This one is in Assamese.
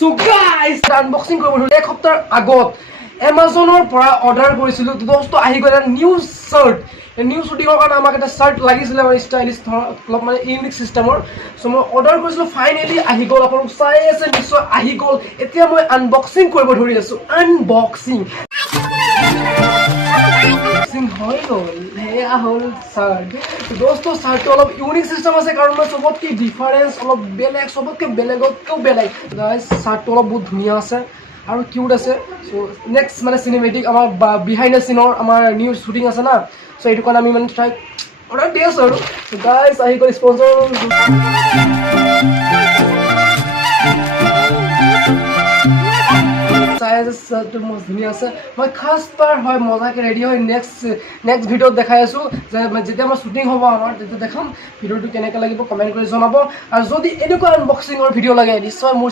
So guys, unboxing কৰিব এক সপ্তাহ আগত Amazonৰ পৰা অৰ্ডাৰ কৰিছিলো দোস্ত আহি গ'ল নিউ shirT নিউ শ্বুটিঙৰ কাৰণে আমাক এটা shirT লাগিছিলে মানে ষ্টাইলিছ অলপ মানে ইউনিক সিস্টেমৰ সো মই অৰ্ডাৰ কৰিছিলো ফাইনালি আহি গ'ল আপোনালোক চাই আছে নিশ্চয় আহি গ'ল এতিয়া মই আনবক্সিং কৰিব ধৰি আছো আনবক্সিং হৈ গ'ল হেয়া হ'ল shirT দোস্ত shirT অলপ ইউনিক সিস্টেম আছে কাৰণ মই সবতকে ডিফাৰেন্স অলপ বেলেগ সবতকে বেলেগতকেও বেলেগ গাইস shirT অলপ বহুত ধুনীয়া আছে আৰু কিউট আছে সো নেক্সট মানে সিনেমেটিক আমাৰ বিহাইন্ড দ্য সিনৰ আমাৰ নিউ শ্বুটিং আছে না সো এইটো কাৰণে আমি মানে ট্ৰাই অৰ্ডাৰ দি আছো আৰু সো গাইস আহি গ'ল স্পন্সৰ সাইজটো most ধুনীয়া আছে মই খাস পাৰ হয় মজাকে ৰেডি হৈ নেক্সট ভিডিঅ'ত দেখাই আছো যে যেতিয়া আমাৰ শ্বুটিং হ'ব আমাৰ তেতিয়া দেখাম ভিডিঅ'টো কেনেকৈ লাগিব কমেন্ট কৰি জনাব আৰু যদি এনেকুৱা আনবক্সিঙৰ ভিডিঅ' লাগে নিশ্চয় মোৰ